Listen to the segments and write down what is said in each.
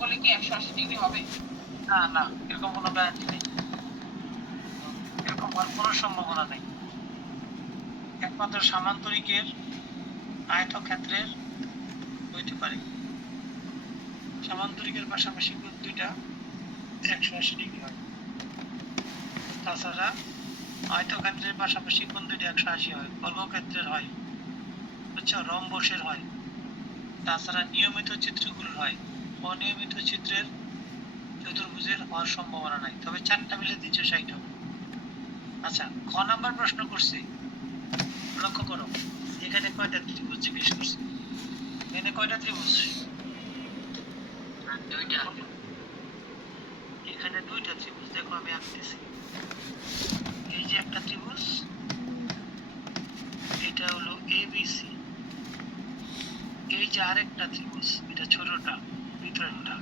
করলে কি একশো আশি ডিগ্রি হবে? না না, এরকম কোনো গ্যারান্টি নেই। এরকম কোনো সম্ভাবনা নেই। একমাত্র সামান্তরিকের আয়তক্ষেত্রের হইতে পারে। সামান্তরিকের পাশাপাশি দুইটা একশো আশি ডিগ্রি হয়। তাছাড়া আয়তক্ষেত্রের পাশাপাশি কোণ দুইটা একশো আশি হয়। বর্গক্ষেত্রের হয়। বুঝছ? রম্বসের হয়। তাছাড়া নিয়মিত চিত্রগুলোর হয়। অনিয়মিত চিত্রের চতুর্ভুজের হওয়ার সম্ভাবনা নাই। তবে চারটা মিলে তিনশো ষাট হবে। আচ্ছা খ নাম্বার প্রশ্ন করছি? লক্ষ্য করো এখানে কয়টা ত্রিভুজ জিজ্ঞেস করছে? এখানে কয়টা ত্রিভুজ? দুইটা। এখানে দুইটা ত্রিভুজ দেখো আমি আঁকতেছি। এই যে একটা ত্রিভুজ এটা হলো এবিসি এই যে আরেকটা ত্রিভুজ এটা ছোটটা। ভিতরেরটা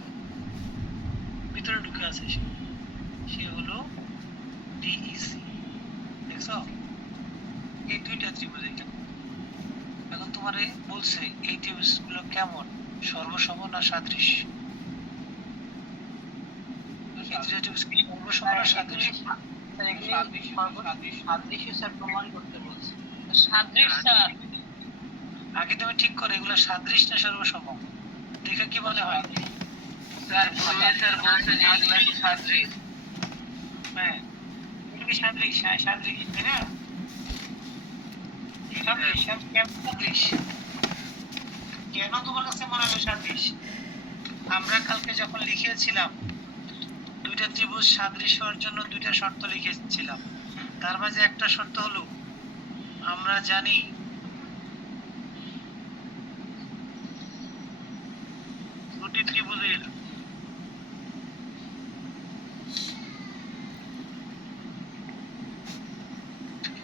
ভিতরে ঢুকে আছে সে। সে হলো ডিইসি দেখছ? এই দুইটা ত্রিভুজ এখানে এখন তোমারে বলছে এই ত্রিভুজগুলো কেমন? সর্বসম না কি সর্বসম না বলছে। সাদৃশ্য। আগে তুমি ঠিক করো এগুলো সাদৃশ্য না সর্বসম দেখে কি মনে হয়? স্যার স্যার, বলছে যে এগুলো কি সাদৃশ্য হ্যাঁ। এগুলো কি সাদৃশ্য হ্যাঁ তাই না? কেন তোমার কাছে মনে হলো সাদৃশ্য আমরা কালকে যখন লিখেছিলাম দুইটা ত্রিভুজ সাদৃশ্য হওয়ার জন্য দুইটা শর্ত লিখেছিলাম। তার মাঝে একটা শর্ত হলো, আমরা জানি দুটি ত্রিভুজের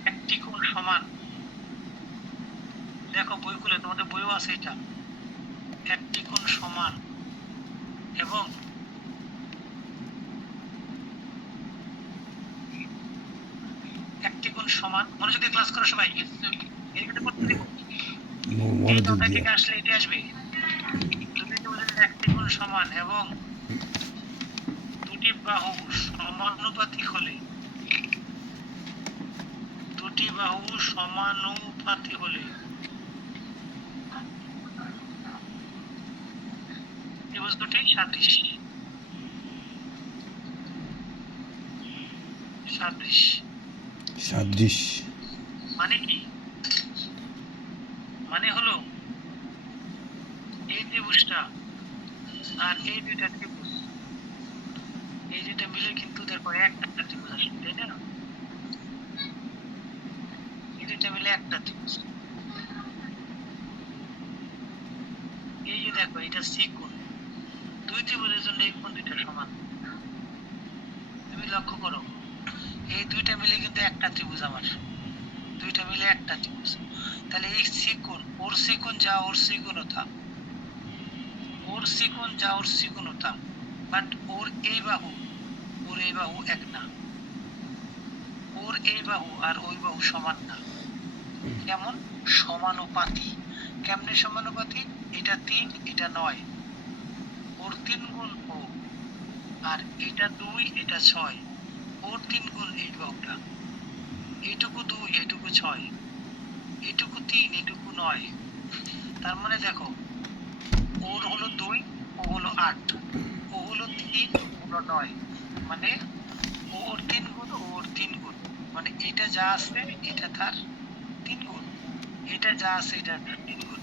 একটি কোণ সমান। দেখো বই খুলে তোমাদের বইও আছে এটা। একটি কোণ সমান এবং একটি কোণ সমান। মনোযোগ দিয়ে ক্লাস করো সবাই? এই মনোযোগ থেকে আসলে এটি আসবে দুটি ত্রিভুজের একটি কোণ সমান এবং দুটি বাহু সমানুপাতিক হলে দুটি বাহু সমানুপাতি হলে দুটি সাদৃশ্য। সাদৃশ্য। সাদৃশ মানে কি? মানে হলো এই ত্রিভুজটা আর এই দুইটা ত্রিভুজ এই দুইটা মিলে কিন্তু দেখো একটা ত্রিভুজ আসবে তাই না? এই দুইটা মিলে একটা ত্রিভুজ এই যে দেখো, এটা সি কোণ। দুই ত্রিভুজের জন্য এই কোণ দুইটা সমান। তুমি লক্ষ্য করো, এই দুইটা মিলে কিন্তু একটা ত্রিভুজ আমার। দুইটা মিলে একটা ত্রিভুজ। তাহলে এই সিকোণ ওর সিকোণ যা, ওর সিকোণতা ওর সিকোণ যা ওর সিকোণতা বাট ওর এই বাহু, ওর এই বাহু এক না। ওর এই বাহু আর ওই বাহু সমান না। কেমন? সমানুপাতি। কেমনে সমানুপাতি? এটা তিন, এটা নয়। ওর তিন গুণ ও, আর এটা দুই, এটা ছয়। ওর তিন গুণ এই বাহুটা। এইটুকু দুই, এটুকু ছয়। এটুকু তিন, এটুকু নয়। তার মানে দেখো ওর হলো দুই ও হলো আট। ও হলো তিন ও হলো নয়। মানে ওর তিন গুণ, ওর তিন গুণ। মানে এটা যা আছে, এটা তার তিন গুণ। এটা যা আছে, এটা তার তিন গুণ।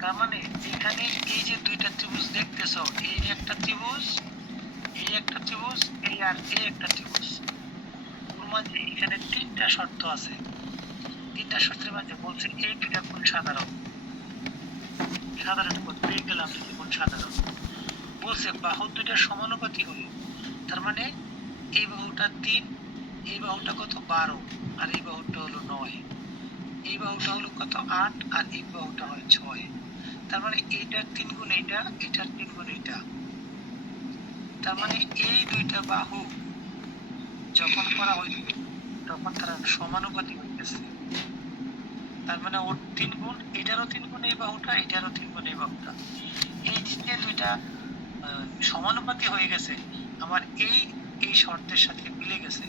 তার মানে এখানে এই যে দুইটা ত্রিভুজ দেখতেছো, এই একটা ত্রিভুজ, এই একটা ত্রিভুজ, এই আর এই একটা ত্রিভুজ। ওর মাঝে এখানে তিনটা শর্ত আছে। তিনটা শর্তের মাঝে বলছে এই দুইটা কোন সাধারণ। সাধারণ কোণ পেয়ে গেলাম দুটি সাধারণ বলছে, বাহু দুইটা সমানুপাতি হলো? তার মানে এই বাহুটা তিন, এই বাহুটা কত বারো, আর এই বাহুটা হলো নয়। এই বাহুটা হলো কত আট, আর এই বাহুটা হয় ছয়। তার মানে এইটার তিন গুণ এইটা, এটার তিন গুণ এইটা। তার মানে এই দুইটা বাহু যখন করা হইবে তখন তারা সমানুপাতি হইতেছে তার মানে ওর তিন গুণ এটারও তিন গুণ এই বাহুটা এটারও তিন গুণ এই বাহুটা। এই যে দুইটা সমানুপাতি হয়ে গেছে আমার এই এই শর্তের সাথে মিলে গেছে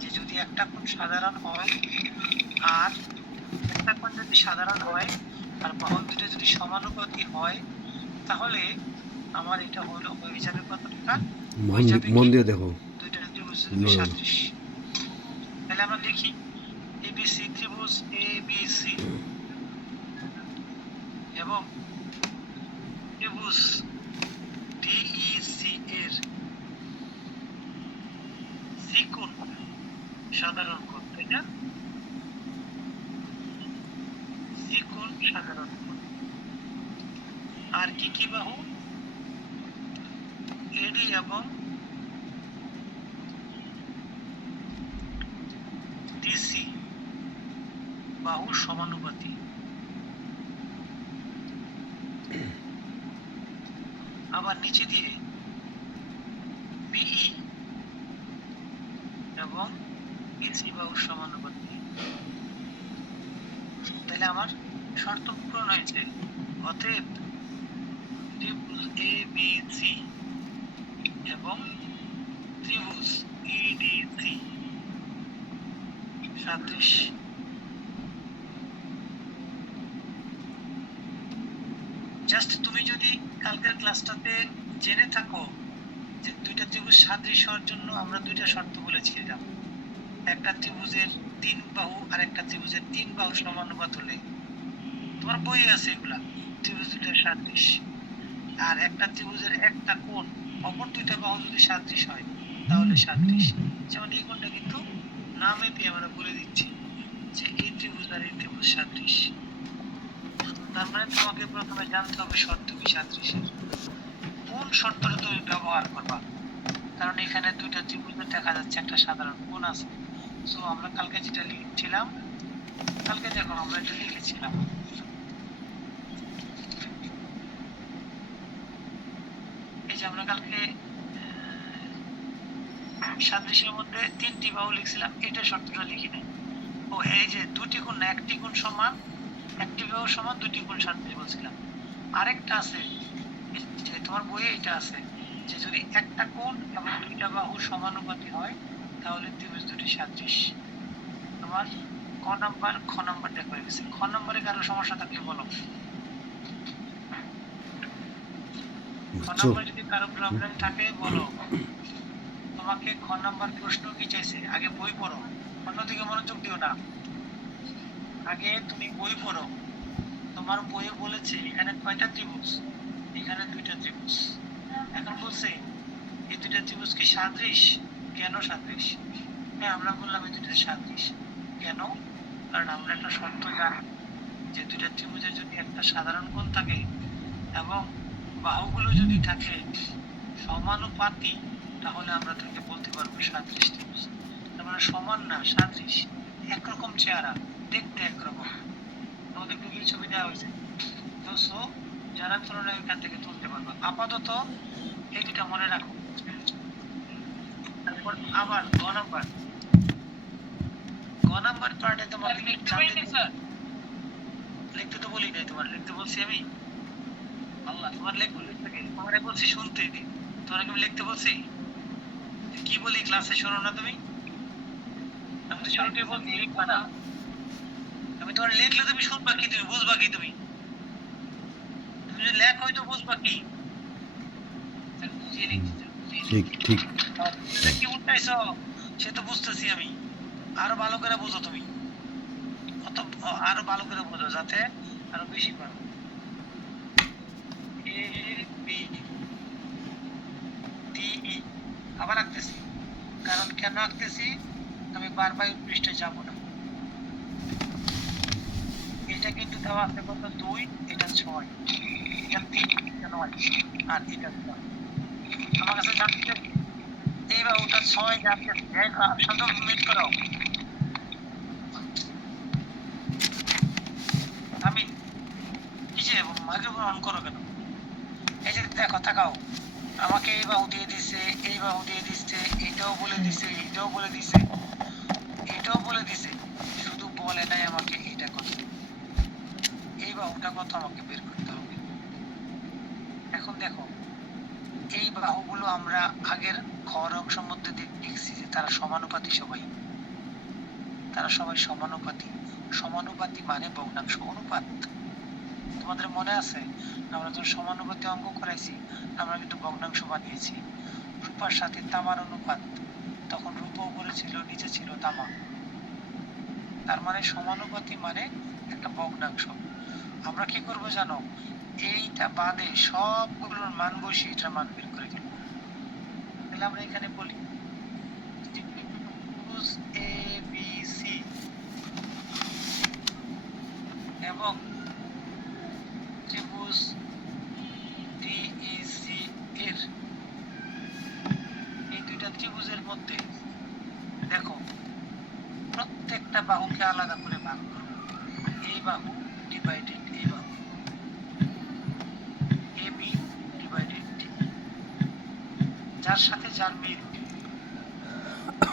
যে যদি একটা কোণ সাধারণ হয় আর একটা কোণ যদি সাধারণ হয় আর বাহু দুটো যদি সমানুপাতি হয় তাহলে আমার এটা হলো হয়ে যাবে কত টাকা? মন দিয়ে দেখো। দুইটা ত্রিভুজ না। সাদৃশ তাহলে আমরা লিখি এবিসি ত্রিভুজ এ বি সি এবং ত্রিভুজ ডিইসি এর কোণ সাধারণ কোণ তাই না? দ্বিগুণ সাধারণ কোণ। আর কি কি বাহু? এডি এবং ডিসি বাহু সমানুপাতি আবার নিচে দিয়ে বিই এবং বিসি বাহু সমানুপাতি তাহলে আমার শর্ত পূরণ হয়েছে অতএব ত্রিভুজ এ বি সি এবং ত্রিভুজ ইডিসি সাদৃশ জাস্ট তুমি যদি কালকের ক্লাসটাতে জেনে থাকো যে দুইটা ত্রিভুজ সাদৃশ হওয়ার জন্য আমরা দুইটা শর্ত বলেছিলাম। একটা ত্রিভুজের তিন বাহু আর একটা ত্রিভুজের তিন বাহু সমানুপাত হলে। তোমার বই আছে এগুলা, ত্রিভুজ দুইটার সাদৃশ আর একটা ত্রিভুজের একটা কোণ, অপর দুইটা বাহু যদি সাদৃশ হয়, তাহলে সাদৃশ যেমন এই কোণটা কিন্তু নামে পেয়ে আমরা বলে দিচ্ছি যে এই ত্রিভুজ আর এই ত্রিভুজ সাদৃশ তার মানে তোমাকে প্রথমে জানতে হবে শর্ত কি সাদৃশের কোন শর্তটা তুমি ব্যবহার করবা? কারণ এখানে দুইটা ত্রিভুজে দেখা যাচ্ছে একটা সাধারণ কোণ আছে। সো আমরা কালকে যেটা লিখছিলাম কালকে দেখো আমরা এটা লিখেছিলাম। এই যে আমরা কালকে সাদৃশ্যের মধ্যে তিনটি বাহু লিখছিলাম এটা শর্তটা লিখি নাই। ও এই যে দুটি না, একটি কোণ সমান একটি বাহু সমান দুটি কোণ সাদৃশ বলছিলাম। আরেকটা আছে যে তোমার বইয়ে এটা আছে যে যদি একটা কোণ এবং দুইটা বাহু সমানুপাতি হয় তাহলে ত্রিভুজ দুটি সাদৃশ তোমার ক নাম্বার খ নাম্বারটা করে গেছে খ নাম্বারে কারও সমস্যা থাকলে বলো। খ যদি কারও প্রবলেম থাকে বলো। তোমাকে খ নাম্বার প্রশ্ন কি চাইছে? আগে বই পড়ো। অন্যদিকে মনোযোগ দিও না। আগে তুমি বই পড়ো। তোমার বইয়ে বলেছে, এখানে কয়টা ত্রিভুজ? এখানে দুইটা ত্রিভুজ। এখন বলছে, এই দুইটা ত্রিভুজ কি সাদৃশ? কেন সাদৃশ? হ্যাঁ আমরা বললাম এই দুইটা সাদৃশ। কেন? কারণ আমরা একটা শর্ত জানি যে দুইটা ত্রিভুজের যদি একটা সাধারণ কোণ থাকে এবং বাহুগুলো যদি থাকে সমানুপাতি তাহলে আমরা তাকে বলতে পারব সাদৃশ ত্রিভুজ। তার মানে সমান না, সাদৃশ। একরকম চেহারা। দেখতে একরকম। তোমাদের গুগল ছবি দেওয়া হয়েছে। তো সো যারা তুলনা এখান থেকে তুলতে পারবে। আপাতত এই দুটা মনে রাখো। তারপর আবার গ নাম্বার। গ নাম্বার পার্টে তোমাকে লিখতে তো বলি নাই তোমার লিখতে বলছি আমি। আল্লাহ তোমার লেখো লিখতে তোমার বলছি শুনতে দি। তোমার কি আমি লিখতে বলছি? কি বলি ক্লাসে শোনো না তুমি? আমি তো শুরুতে বলছি লিখবা না। তোমার লিখলে তুমি শুনবা কি তুমি? বুঝবা কি তুমি? তুমি যদি লেখ হয়তো বুঝবা কি? ঠিক ঠিক। তুমি কি উঠাইছো সে তো বুঝতেছি আমি। আরও ভালো করে বুঝো তুমি। অত আরও ভালো করে বুঝো যাতে আরও বেশি পারো। এ বি ডি ই আবার আঁকতেছি। কারণ কেন আঁকতেছি? আমি বারবার পৃষ্ঠে যাব না। এটা কিন্তু দেওয়া আছে কত দুই, এটা ছয়। এটা তিন এটা নয়, আর এটা ছয়। আমার কাছে জানতে এইবার ওটা ছয় যাচ্ছে শত মিট করো আমি কি যে মাইক্রোফোন অন করো কেন? এই যে দেখো, তাকাও। আমাকে এই বাহু দিয়ে দিছে, এই বাহু দিয়ে দিচ্ছে এইটাও বলে দিছে, এটাও বলে দিছে, এটাও বলে দিছে। শুধু বলে নাই আমাকে। বাহুটা কত আমাকে বের করতে হবে। এখন দেখো, এই বাহুগুলো আমরা আগের ঘর অংশ মধ্যে দেখছি যে তারা সমানুপাতি সবাই। তারা সবাই সমানুপাতি সমানুপাতি মানে ভগ্নাংশ অনুপাত। তোমাদের মনে আছে? আমরা যখন সমানুপাতি অঙ্ক করাইছি, আমরা কিন্তু ভগ্নাংশ বানিয়েছি। রূপার সাথে তামার অনুপাত। তখন রূপা উপরে ছিল, নিচে ছিল তামা। তার মানে সমানুপাতি মানে একটা ভগ্নাংশ। আমরা কি করব জানো? এইটা বাদে সবগুলোর মান বসিয়ে এটা মান বের করে দেব তাহলে আমরা এখানে বলি এ এবং ত্রিভুজ ডিইসি এর এই দুইটা ত্রিভুজের মধ্যে দেখো প্রত্যেকটা বাহুকে আলাদা করে ভাগ করো এই বাহু ডিভাইডেড এই বাহু এ বি ডিভাইডেড যার মিল।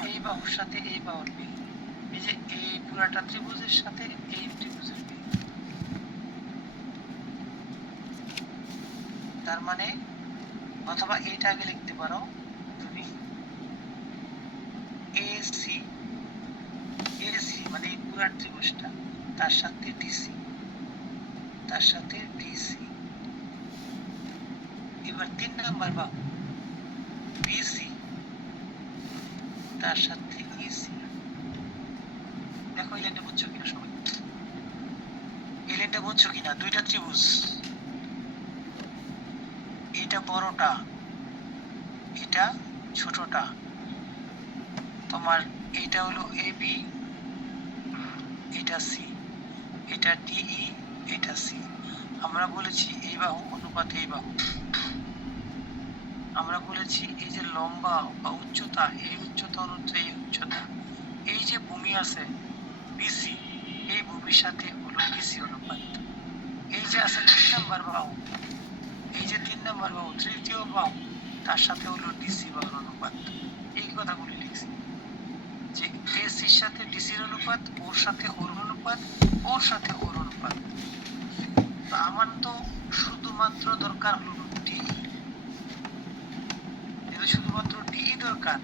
এই বাহুর সাথে এই বাহুর মিল। এই যে এই পুরাটা ত্রিভুজের সাথে এই ত্রিভুজের মিল। তার মানে অথবা এইটা আগে লিখতে পারো, তুমি এসি এসি মানে এই পুরা ত্রিভুজটা, তার সাথে ডিসি তার সাথে ডিসি এবার তিন নাম্বার বাহু। বিসি তার সাথে ইসি দেখো এই লাইনটা বুঝছ কিনা সবাই? এই লাইনটা বুঝছ কিনা? দুইটা ত্রিভুজ। এটা বড়টা, এটা ছোটটা। তোমার এটা হলো এ বি এটা সি এটা ডিই এটা সি আমরা বলেছি এই বাহু, অনুপাত এই বাহু। আমরা বলেছি, এই যে লম্বা বা উচ্চতা, এই উচ্চতা অনুযায়ী এই উচ্চতা, এই যে ভূমি আছে বিসি এই ভূমির সাথে হলো বিসি অনুপাত এই যে আছে তিন নাম্বার বাহু, এই যে তিন নাম্বার বাহু, তৃতীয় বাহু, তার সাথে হলো ডিসি বাহুর অনুপাত। এই কথাগুলি লিখছি। যে এসির সাথে ডিসির অনুপাত, ওর সাথে ওর অনুপাত, ওর সাথে ওর অনুপাত। আমার তো শুধুমাত্র দরকার হলো যেহেতু শুধুমাত্র ডি দরকার।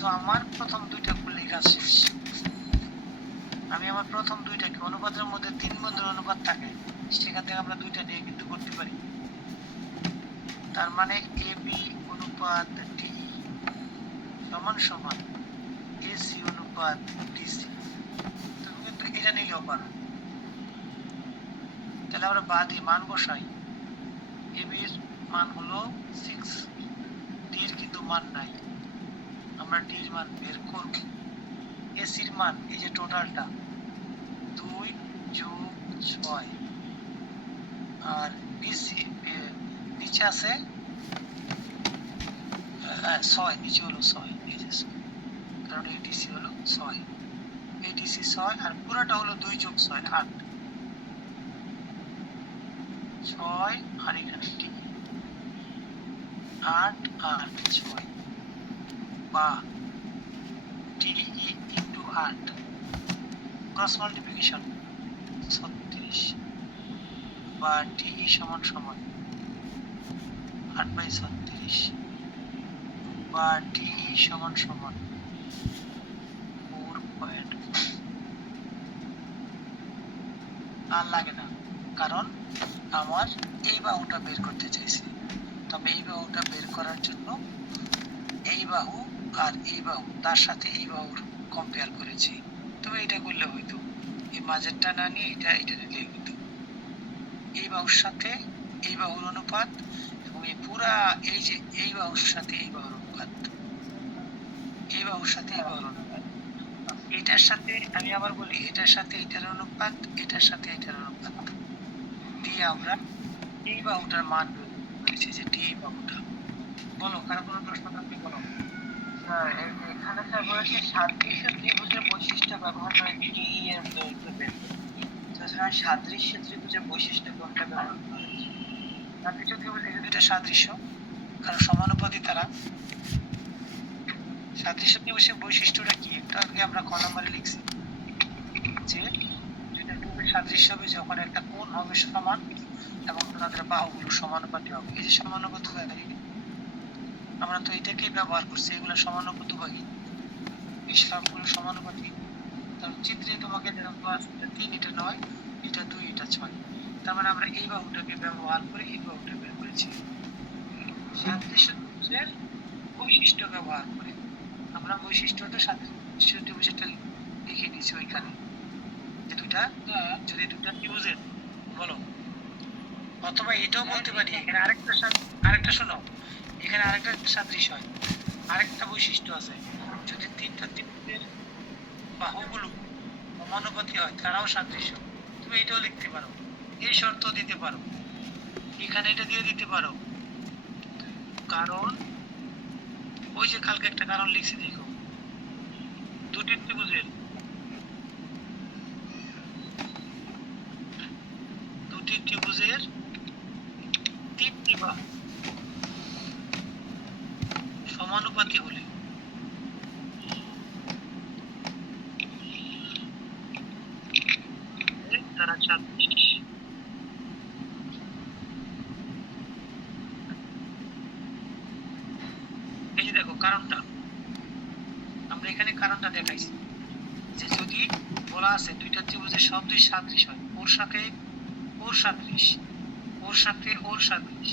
তো আমার প্রথম দুইটা করলে কাজ শেষ। আমি আমার প্রথম দুইটাকে অনুপাতের মধ্যে তিন বন্ধুর অনুপাত থাকে, সেখান থেকে আমরা দুইটা নিয়ে কিন্তু করতে পারি। তার মানে এ বি অনুপাত ডি সমান সমান এসি অনুপাত ডিসি তুমি কিন্তু এটা নিলেও পারো। তাহলে আমরা বাদে মান বসাই। এ বির মান হলো সিক্স ডির কিন্তু মান নাই। আমরা ডির মান বের করব এসির মান এই যে টোটালটা দুই যোগ ছয়। আর বিসি নিচে আছে আহ, ছয় নিচে হলো ছয় এই যে। কারণ এই ডিসি হলো ছয়। এই ডিসি ছয় আর পুরোটা হলো দুই যোগ ছয় আট। ছয় আর এখানে আট আট ছয় বা ডি ইন্টু আট। ক্রস মাল্টিপ্লিকেশন ছত্রিশ। বা ডি সমান সমান আট বাই ছত্রিশ। বা ডি সমান সমান ফোর পয়েন্ট আর লাগে না, কারণ আমার এই বাহুটা বের করতে চাইছি। তবে এই বাহুটা বের করার জন্য এই বাহু আর এই বাহু, তার সাথে এই বাহুর কম্পেয়ার করেছি। তবে এটা করলে হইতো এই মাঝেরটা না নিয়ে এটা এটা নিলে হইতো এই বাহুর সাথে এই বাহুর অনুপাত এবং এই পুরা এই যে এই বাহুর সাথে এই বাহুর অনুপাত। এই বাহুর সাথে এই বাহুর অনুপাত। এটার সাথে আমি আবার বলি, এটার সাথে এটার অনুপাত, এটার সাথে এটার অনুপাত। দিয়ে আমরা এই বাহুটার মান বের যে বলো কারও কোনো প্রশ্ন থাকলে বলো। স্যার এখানে স্যার বলেছে সাদৃশ্য ত্রিভুজের বৈশিষ্ট্য ব্যবহার করে এর দৈর্ঘ্য বের। তো স্যার সাদৃশ্য ত্রিভুজের বৈশিষ্ট্য কোনটা ব্যবহার করা? হয়েছে? সাদৃশ্য কারণ সমানুপাতি তারা। সাদৃশ্য ত্রিভুজের বৈশিষ্ট্যটা কি? একটু আগে আমরা ক নম্বরে লিখছি যে দুইটা ত্রিভুজের সাদৃশ্য হবে যখন একটা কোণ হবে সমান এবং তাদের বাহুগুলো সমানুপাতি হবে। এই যে সমানুপাতি আমরা তো এটাকেই ব্যবহার করছি, এগুলো সমানুপাতভাগী এই সবগুলো সমানুপাতিক। তার চিত্রে তোমাকে তিন, এটা নয়, এটা দুই, এটা ছয়। তার মানে আমরা এই বাহুটাকে ব্যবহার করে এই বাহুটা বের করেছি। সাদৃশ্য বৈশিষ্ট্য ব্যবহার করে। আমরা বৈশিষ্ট্যটা সাদৃশ্য ত্রিভুজেরটা লিখে নিয়েছি ওইখানে। যে দুইটা? যদি দুইটা ত্রিভুজের বলো। অথবা এটাও বলতে পারি এখানে আরেকটা আরেকটা শোনো এখানে আরেকটা সাদৃশ্য হয়। আরেকটা বৈশিষ্ট্য আছে। যদি তিনটা ত্রিভুজের বাহুগুলো সমানুপাতি হয় তারাও সাদৃশ্য। তুমি এটাও লিখতে পারো। এই শর্ত দিতে পারো। এখানে এটা দিয়ে দিতে পারো। কারণ ওই যে কালকে একটা কারণ লিখছি দেখো। দুটি ত্রিভুজের দুটি ত্রিভুজের তিনটি বাহু সমানুপাতি হলে তারা সাদৃশ্য এই যে দেখো কারণটা আমরা এখানে কারণটা দেখাইছি যে যদি বলা আছে দুইটা ত্রিভুজের সব দুই সাদৃশ হয় ওর সাথে ওর সাদৃশ ওর সাথে ওর সাদৃশ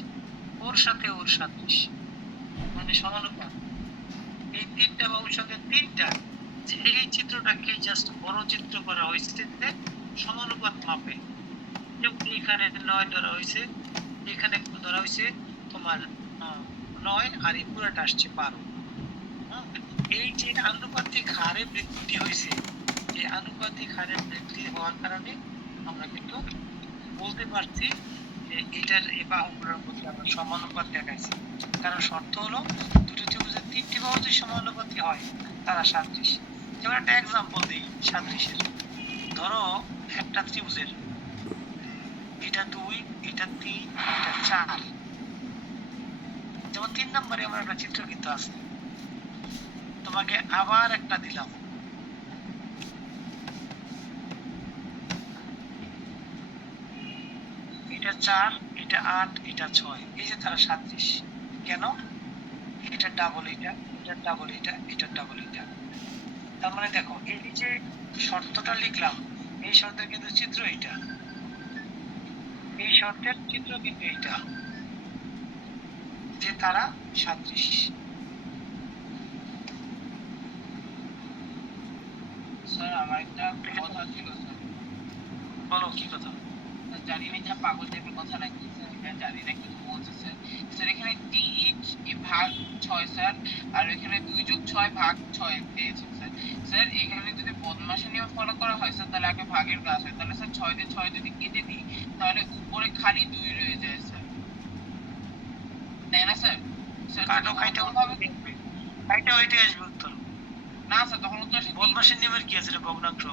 ওর সাথে ওর সাদৃশ মানে সমানুপাত এই তিনটা বাহুর সঙ্গে তিনটা যে এই চিত্রটাকে জাস্ট বড় চিত্র করা হয়েছে যে সমানুপাত মাপে। যেমন এখানে নয় ধরা হয়েছে, এখানে ধরা হয়েছে তোমার নয় আর এই পুরাটা আসছে বারো। হ্যাঁ? এই যে আনুপাতিক হারে বৃদ্ধি হয়েছে এই আনুপাতিক হারে বৃদ্ধি হওয়ার কারণে আমরা কিন্তু বলতে পারছি যে এটার এই বাহুগুলোর প্রতি আমরা সমানুপাত দেখাইছি। কারণ শর্ত হলো দুটো ত্রিভুজের তিনটি বাহু যদি সমানুপাতি হয়, তারা সাদৃশ যেমন একটা এক্সাম্পল দিই, সাদৃশ্যের। ধরো, একটা ত্রিভুজের। এটা দুই, এটা তিন, এটা চার। যেমন তিন নম্বরে আমার একটা চিত্র কিন্তু আছে। তোমাকে আবার একটা দিলাম। এটা চার, এটা আট, এটা ছয়। এই যে তারা সাদৃশ কেন? এটা ডাবল এটা এটা ডাবল এটা এটা ডাবল এটা। তার মানে দেখো এই যে শর্তটা লিখলাম এই শর্তের কিন্তু চিত্র এইটা। এই শর্তের চিত্র কিন্তু এইটা যে তারা সাদৃশ স্যার আমার একটা কথা ছিল স্যার। বলো কি কথা? স্যার, জানি না এটা পাগল টাইপের কথা নাকি স্যার। এটা জানি না কিন্তু বলছে স্যার। স্যার এখানে টি ভাগ ছয় স্যার আর এখানে দুই যোগ ছয় ভাগ ছয় পেয়েছেন স্যার এখানে যদি বদমাসের নিয়ম ফলো করা হয় স্যার তাহলে আগে ভাগের কাজ হয়। তাহলে স্যার ছয় দিয়ে ছয় যদি কেটে দিই তাহলে উপরে খালি দুই রয়ে যায় স্যার। তাই না স্যার? কাটো ওইটাই আসবে উত্তর। না স্যার তখন উত্তর আসে বদমাসের নিয়মের কি আছে রে ভগ্নাংশ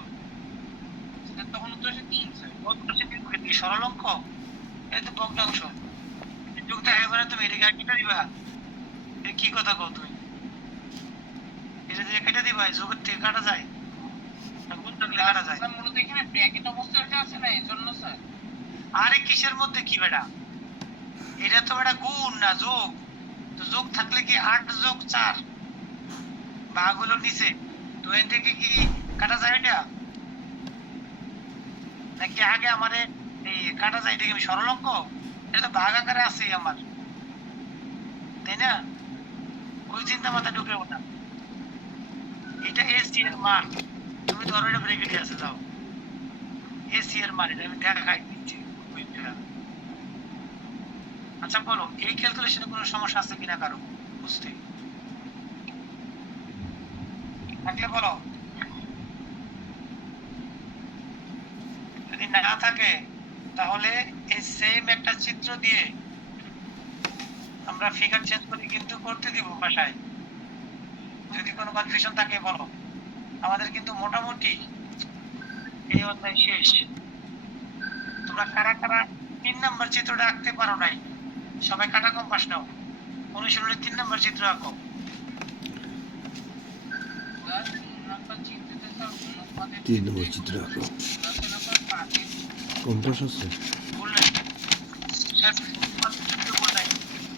স্যার তখন উত্তর আসে তিন স্যার। বদমাসের নিয়ম কি? সরল অঙ্ক এই তো ভগ্নাংশ। যুক্ত হয়ে মানে তুমি এটাকে আর কেটে দিবা কি কথা কও তুমি? এটা দিয়ে কেটে দিবা এই যোগের থেকে কাটা যায় কাটা যায়? মূলত এখানে ব্র্যাকেট অবস্থাটা আছে না এই জন্য স্যার। আরে কিসের মধ্যে কি বেটা? এটা তো বেটা গুণ না যোগ। তো যোগ থাকলে কি আট যোগ চার? ভাগ হলো নিচে। তো এন থেকে কি কাটা যায় এটা? নাকি আগে আমারে এই কাটা যায় এটা কি আমি সরল অঙ্ক এটা তো ভাগ আকারে আছে আমার। তাই না? ওই চিন্তা মাথায় ঢুকে ওঠা এটা এসি এর মান। তুমি ধরো এটা আছে, যাও। এসি এর মান, এটা আমি দেখাই দিচ্ছি। আচ্ছা বলো, এই ক্যালকুলেশনে কোনো সমস্যা আছে কিনা কারও? বুঝতে। থাকলে বলো। যদি না থাকে, তাহলে এই সেম একটা চিত্র দিয়ে আমরা ফিগার চেঞ্জ করে কিন্তু করতে দিব বাসায়। যদি কোনো কনফিউশন থাকে, বলো। আমাদের কিন্তু মোটামুটি এই অধ্যায় শেষ। তোমরা কারা কারা তিন নম্বর চিত্রটা আঁকতে পারো নাই, সবাই কাটা কম্পাস নাও। অনুশীলনের তিন নম্বর চিত্র আঁকো। তিন নাম্বার চিত্র আঁকো। কম্পাস আছে বললেন স্যার, তোমার চিত্র বললেন।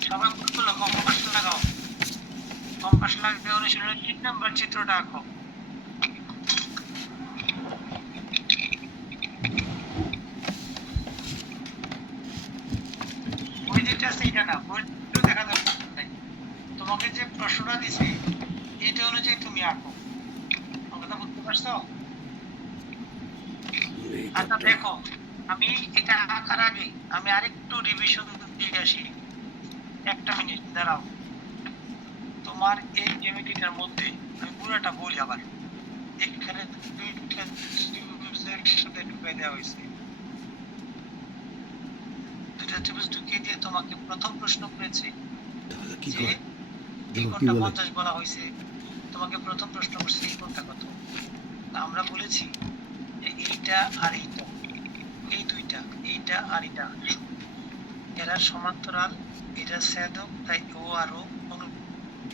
সবাই ভুল করল কম্পাস লাগাও অনুশীলনের চিত্রটা আঁকো। বই যেটা এটা না বইটা দেখা নাই তোমাকে যে প্রশ্নটা দিছে এটা অনুযায়ী তুমি আঁকো। কথা বুঝতে পারছ? আচ্ছা দেখো, আমি এটা আঁকার আগে আমি আরেকটু রিভিশন দিয়ে আসি। একটা মিনিট দাঁড়াও। তোমার এই জ্যামিতিটার মধ্যে আমি পুরোটা বলি আবার। এখানে দুইটা ত্রিভুজের সাথে ঢুকিয়ে দেওয়া হয়েছে। দুইটা ত্রিভুজ ঢুকিয়ে দিয়ে তোমাকে প্রথম প্রশ্ন করেছে যে এই দেখো কি কোণটা বলে? পঞ্চাশ বলা হয়েছে তোমাকে প্রথম প্রশ্ন করছে এই কোণটা কত? আমরা বলেছি যে এইটা আর এইটা এই দুইটা এইটা আর এটা এরা সমান্তরাল এটা ছেদক তাই ও আর ও অনু- তখন নবজ্যোতি পঞ্চাশের ও পঞ্চাশ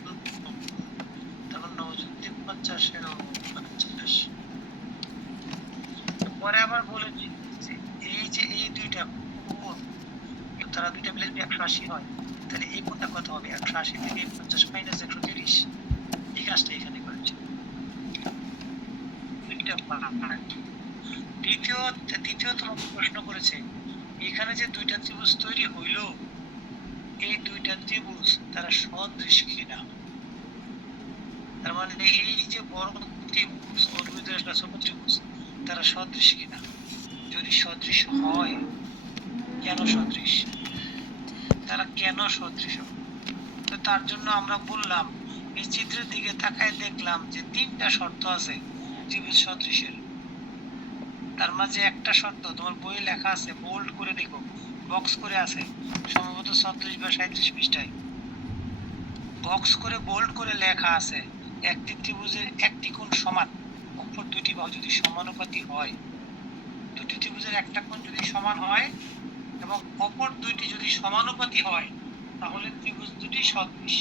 পরে আবার এই যে এই দুইটা তারা দুইটা মিলে একশো আশি হয়, তাহলে এই কোণটা কত হবে? একশো আশি থেকে পঞ্চাশ মাইনাস একশো তিরিশ। এই কাজটা এখানে করেছে। দ্বিতীয় দ্বিতীয় তোমাকে প্রশ্ন করেছে, এখানে যে দুইটা ত্রিভুজ তৈরি হইল, এই দুইটা ত্রিভুজ তারা সদৃশ কিনা? তার মানে এই যে বড় ত্রিভুজ ভিতরে একটা ছোট ত্রিভুজ তারা সদৃশ কিনা যদি সদৃশ হয়, কেন সদৃশ? তারা কেন সদৃশ? তো তার জন্য আমরা বললাম, এই চিত্রের দিকে তাকায় দেখলাম যে তিনটা শর্ত আছে ত্রিভুজ সদৃশের। তার মাঝে একটা শর্ত, তোমার বইয়ে লেখা আছে বোল্ড করে দেখো বক্স করে আছে, সম্ভবত ছত্রিশ বা সাঁত্রিশ পৃষ্ঠায়। বক্স করে বোল্ড করে লেখা আছে একটি ত্রিভুজের একটি কোণ সমান, অপর দুটি বাহু যদি সমানুপাতি হয়, দুটি ত্রিভুজের একটা কোণ যদি সমান হয় এবং অপর দুইটি যদি সমানুপাতি হয়, তাহলে ত্রিভুজ দুটি সদৃশ।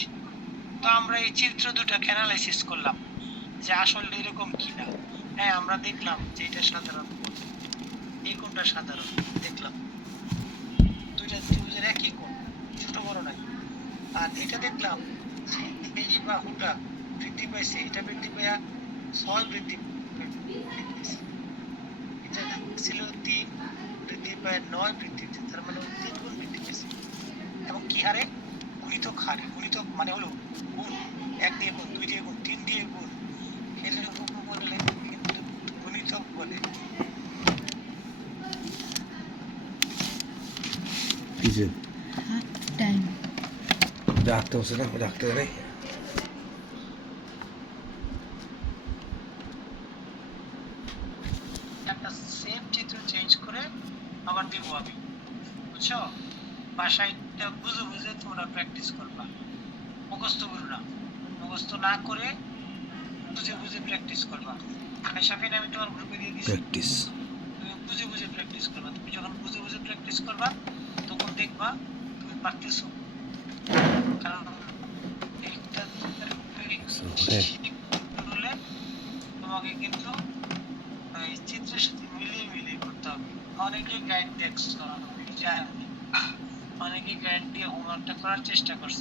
তো আমরা এই চিত্র দুটাকে অ্যানালাইসিস করলাম যে আসলে এরকম কিনা। হ্যাঁ আমরা দেখলাম যে এটা সাধারণ কোণ। এই কোণটা সাধারণ, দেখলাম। দুইটা ত্রিভুজের একই কোণ, ছোট বড় নাই আর এটা দেখলাম এই বাহুটা বৃদ্ধি পাইছে এটা বৃদ্ধি পাইয়া ছয় বৃদ্ধি। এটা ছিল তিন বৃদ্ধি পায় নয় বৃদ্ধিতে তার মানে তিন গুণ বৃদ্ধি পেয়েছে এবং কি হারে? গুণিতক হারে। গুণিতক মানে হলো গুণ। এক দিয়ে গুণ দুই দিয়ে গুণ তিন দিয়ে গুণ। এরকম বললে কিন্তু গুণিতক বলে। কিসে টাইম ডাকতে হচ্ছে না ডাকতে নেই একটা সেম চিত্র চেঞ্জ করে আবার দিব আমি বুঝছ বাসায় বুঝে বুঝে তোমরা প্র্যাকটিস করবা। মুখস্থ করো না। মুখস্থ না করে বুঝে বুঝে প্র্যাকটিস করবা। সাফিন আমি তোমার গ্রুপে দিয়ে দিচ্ছি প্র্যাকটিস তুমি বুঝে বুঝে প্র্যাকটিস করবা। তুমি যখন বুঝে বুঝে প্র্যাকটিস করবা তখন দেখবা তুমি পারতেছো। কারণ এইটা করলে তোমাকে কিন্তু চিত্রের সাথে মিলিয়ে মিলিয়ে করতে হবে। অনেকে গাইড দেখছ আমি জানি অনেকে গাইড দিয়ে হোমওয়ার্কটা করার চেষ্টা করছ।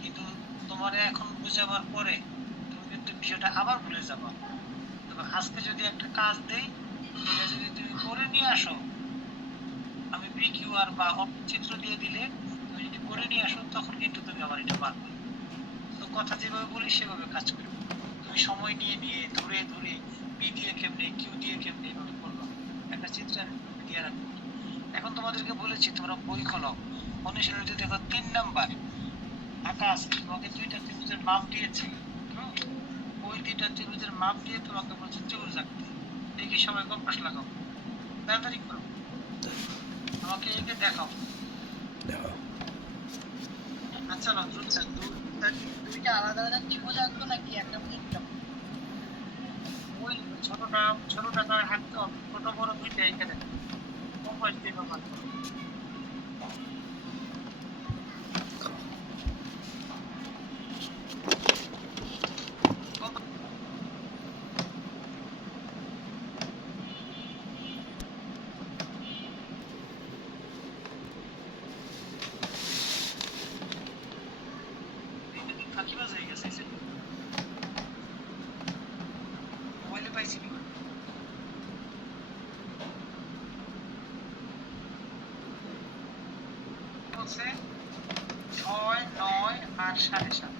কিন্তু তোমার এখন বুঝাবার পরে তুমি কিন্তু বিষয়টা আবার ভুলে যাবা। আজকে যদি একটা কাজ দেই এটা যদি তুমি করে নিয়ে আসো, আমি পিকিউআর বা চিত্র দিয়ে দিলে তুমি যদি করে নিয়ে আসো, তখন কিন্তু তুমি আবার এটা পারবে। তো কথা যেভাবে বলি, সেভাবে কাজ করবে তুমি সময় নিয়ে নিয়ে, ধরে ধরে পি দিয়ে কেমনে কিউ দিয়ে কেমনে এভাবে করবে। একটা চিত্র আমি দিয়ে রাখব। এখন তোমাদেরকে বলেছি তোমরা বই খোলো। অনুশীলনে যদি দেখো তিন নাম্বার আঁকা আছে তোমাকে দুইটা ত্রিভুজের মাপ দিয়েছে। ওই দুইটা ত্রিভুজের মাপ দিয়ে তোমাকে বলছে ত্রিভুজ আঁকতে দেখি সবাই কম্পাস লাগাও। তাড়াতাড়ি করো। আমাকে একে দেখাও। দেখো আচ্ছা না দুইটা দুইটা আলাদা আলাদা ত্রিভুজ আঁকবো নাকি একটা একটা ওই ছোটটা ছোটটা হাঁটতে হবে ছোট বড় দুইটা এখানে কম্পাস দিয়ে কম্পাস ফাঁকিবাজ হয়ে গেছে ছয় নয় আর সাড়ে সাত।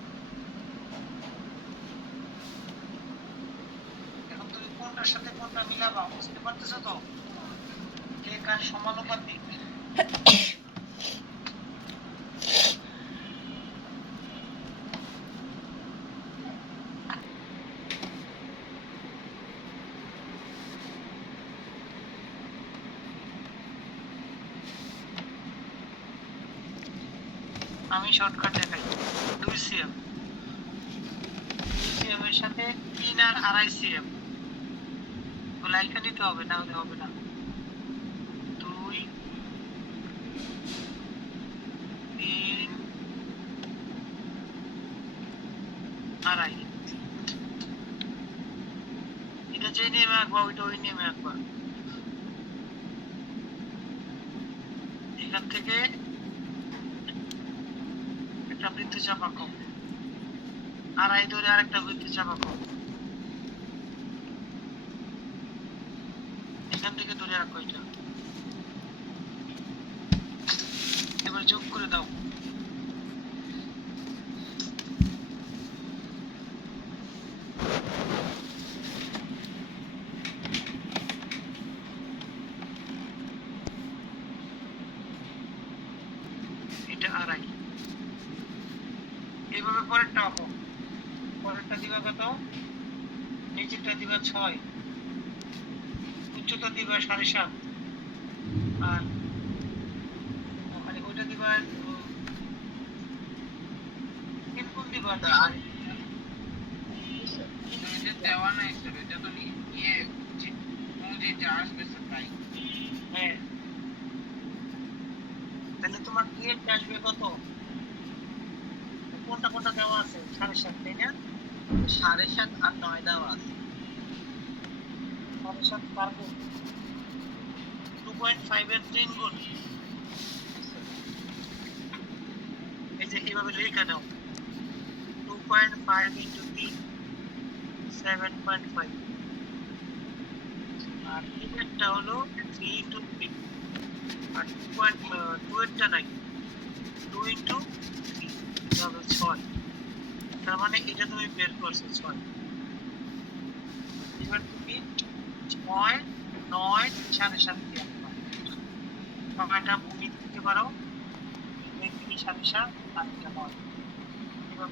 এখন তুমি কোনটার সাথে কোনটা মিলাবা? বুঝতে পারতেছো তো? কে কার সমানুপাতিক আমি শর্টকাট দেখাই দুই সিএম দুই সিএম এর সাথে তিন আর আড়াই সিএম। লাইনটা দিতে হবে, না হলে হবে না। দুই, তিন, আড়াই। এটা যে নিয়মে আঁকবা, ওইটা ওই নিয়মে আঁকবা। এখান থেকে একটা বৃত্ত চাপা কম। আড়াই ধরে আরেকটা বৃত্ত চাপা কম এখান থেকে ধরে রাখো এটা। এবার যোগ করে দাও। এটা আড়াই। এইভাবে পরেরটা আঁকো। পরেরটা দিবা কত? নিচেরটা দিবা ছয়। উচ্চতা দিবা সাড়ে সাত। আর মানে ওইটা দিবা উম, তিন গুণ দিবা তুমি দেওয়া নাই স্যার এটা তো নি- ইয়ে যে যা আসবে স্যার তাই। হ্যাঁ। তাহলে তোমার ডিএড আসবে কত? কোনটা কোনটা দেওয়া আছে? সাড়ে সাত তাই না? সাড়ে সাত আর নয় দেওয়া আছে। সাড়ে সাত টু পয়েন্ট ফাইভ এর তিন এই যে এইভাবে লেখা নাও। টু পয়েন্ট ফাইভ ইন্টু তিন সেভেন পয়েন্ট ফাইভ আর তিনেরটা হলো আর টু পয়েন্ট টু এরটা নাই। টু ইন্টু ছয়। তার মানে এটা তুমি বের করছ ছয় এবার তুমি ছয়, নয়, সাড়ে সাত দিয়ে সময়টা ভূমি দিতে পারো সাড়ে সাত, আর এটা নয়। এবার